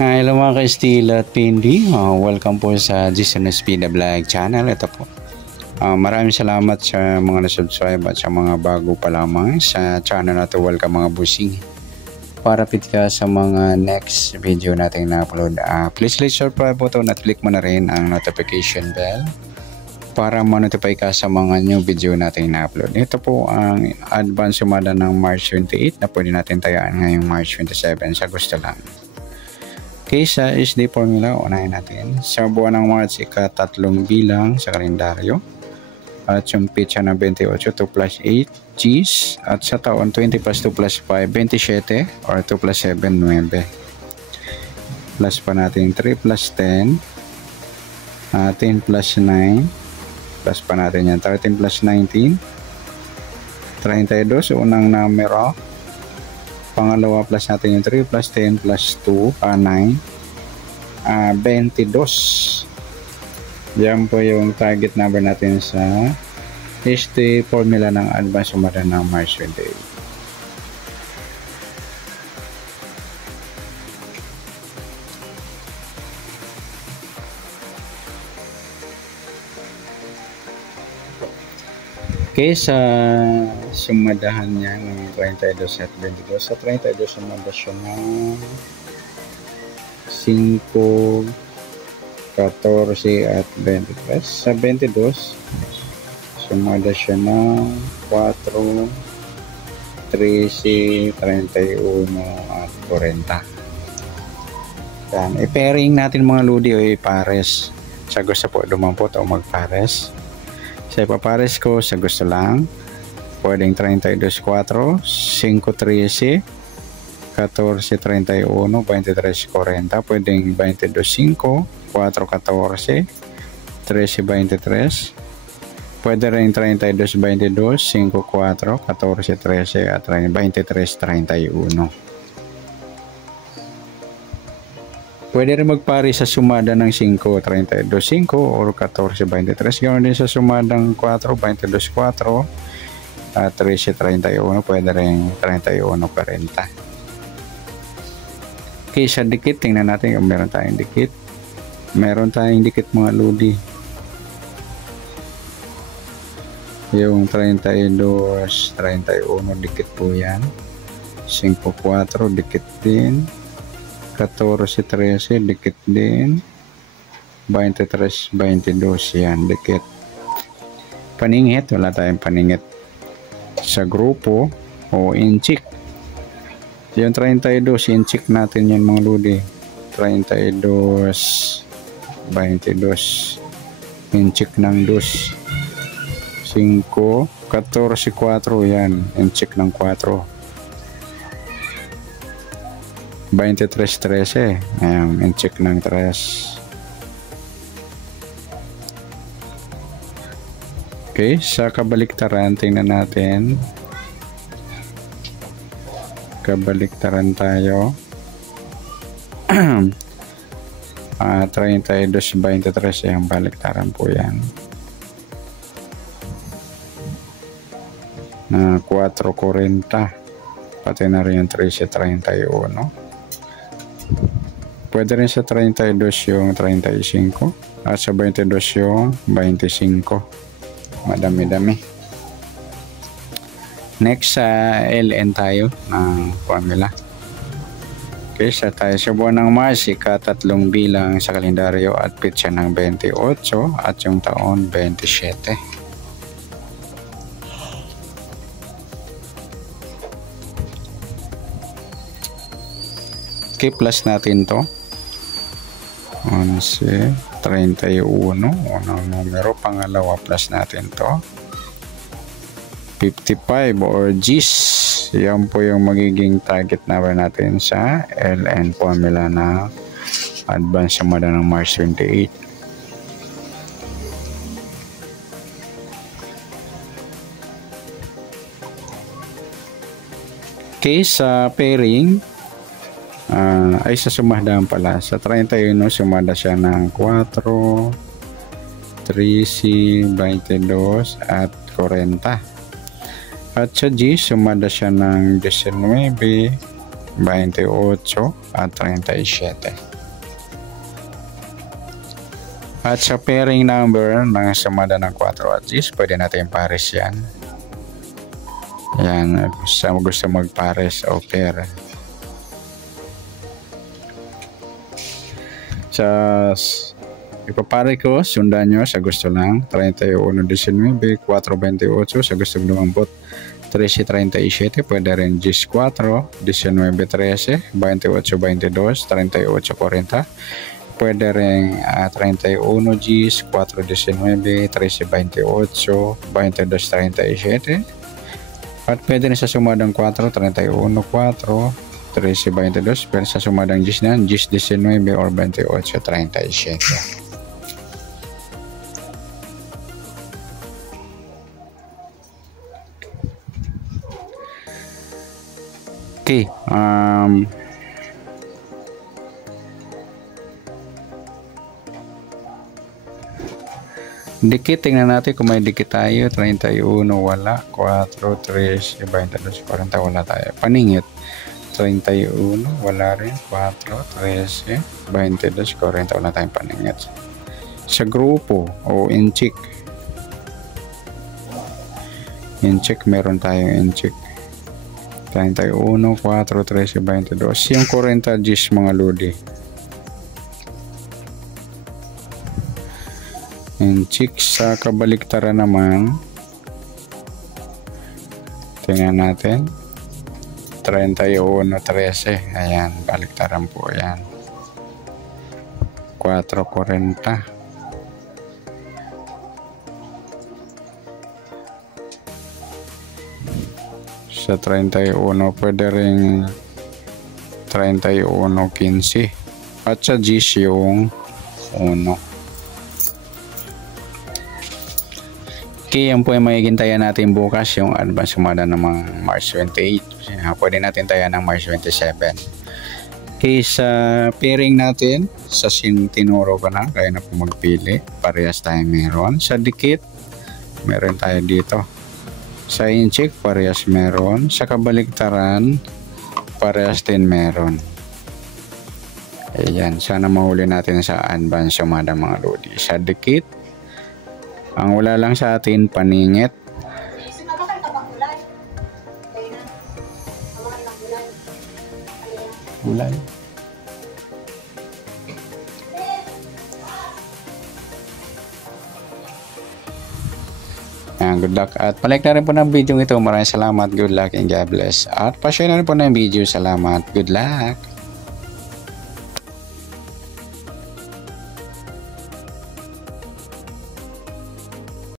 Hello mga ka-Steel at Pindy. Welcome po sa Jason Espina Vlog channel. Ito po. Maraming salamat sa mga na-subscribe at sa mga bago pa lamang sa channel na ito. Welcome mga busing. Para pit ka sa mga next video natin na-upload. Please subscribe po ito at click mo na rin ang notification bell para ma-notify ka sa mga new video natin na-upload. Ito po ang advance sumada ng March 28 na pwede natin tayaan ngayong March 27 sa gusto lang. Okay, sa SD formula, unahin natin. Sa buwan ng March, ika-3 bilang sa kalendaryo. At yung pitsa ng 28, 2 plus 8, Gs. At sa taon, 20 plus 2 plus 5, 27. Or 2 plus 7, 9. Plus pa natin 3 plus 10. 10 plus 9. Plus pa natin yan, 13 plus 19. 32, unang numero. Pangalawa plus natin yung 3 plus 10 plus 2, 9, 22. Yan po yung target number natin sa SD formula ng advance sumada ng March 28. Okay, sa sumadahan niya ng 32 at 22. Sa 32, sumada siya ng 5, 14 at 23. Sa 22, sumada siya ng 4, 13, 31 at 40. Yan. I-pairing natin mga ludi o i-pares. Sa gusto po dumampot o mag-pares. Sa ipapares ko sa gusto lang, pwedeng 32, 4, 5, 13, 14, 31, 23, 40, pwedeng 22, 5, 4, 14, 13, 23, pwede rin 32, 22, 5, 4, 14, 13, at 23, 31. Pwede rin magpari sa sumada ng 5, 32, 5 or 14, 23. Ganoon din sa sumadang 4, 22, 4 at 13, 31. Pwede rin 31, 40. Okay, sa dikit, tingnan natin kung meron tayong dikit. Meron tayong dikit mga ludi. Yung 32, 31, dikit po yan. 5, 4, dikit din. 14, 13, dikit din. 23, 22, yan, dikit. Paningit, wala tayong paningit. Sa grupo o inchik. Yung 32, inchik natin yan mga ludi. 32, 22, inchik ng 2. 5, 14, 4, yan, inchik ng 4. 23, 13. Ayan, in-check ng 3. Okay, sa kabaliktaran, tingnan natin. Kabaliktaran tayo. 32, 23. Ayan, baliktaran po yan. 4, 40. Pati na rin yung 13, 31. Pwede rin sa 32 yung 35 at sa 22 yung 25. Madami-dami. Next sa LN tayo ng formula. Okay, sa tayo sa buwan ng March, ika-3 bilang sa kalendaryo at pitsa ng 28 at yung taon 27. Okay, plus natin to. 11, 31, unang numero, pangalawa plus natin to. 55 or Gs. Yan po yung magiging target number natin sa LN formula na advance sumada ng March 28. Okay, sa pairing, ay sa sumadahan pala. Sa 31, sumada siya ng 4, 13, 22 at 40. At sa G, sumada siya ng 19, 28 at 37. At sa pairing number ng sumada ng 4 at 10, pwede natin pares yan. Yan, sa gusto magpares o pair. Sa ipapare ko, sundan nyo sa gusto lang. 31-19, 4-28 sa gusto lumambot. 13-37, pwede rin 10-4, 19-13, 28-22, 38-40. Pwede rin 31 Gs, 4-19, 13-28, 22-37. At pwede rin sa sumadang 4, 31-4, 13-22. Pwede sa sumadang Gs na, Gs-19 or 28-37. Okay, dikit, tingnan natin kung may dikit tayo. 31 wala, 4, 3, 22, 40 wala tayo. Paningit, 31 wala rin, 4, 13, 22, 40 wala tayong paningit. Sa grupo o inchik meron tayong inchik 31, 4, 13, 22. Yung 40 Gs mga lodi. Inchik sa kabaliktaran naman, tingnan natin, 31, 13. Ayan, baliktaran po yan. 4.40. Sa 31, pwede rin 31.15. At sa Gs yung 1. Okay, yan po yung magiging taya natin bukas, yung advance sumada ng mga March 28. Pwede natin taya ng March 27. Okay, sa pairing natin, sa tinuro ko na, kaya na po magpili. Parehas tayo meron. Sa dikit, meron tayo dito. Sa inchik, parehas meron. Sa kabaliktaran, parehas din meron. Ayan, sana mahuli natin sa advance sumada mga lodi. Sa dikit, ang wala lang sa atin, paningit. Gulay. Good luck. At palike na rin po ng video ito. Maraming salamat. Good luck and God bless. At pa-share na rin po ng video. Salamat. Good luck.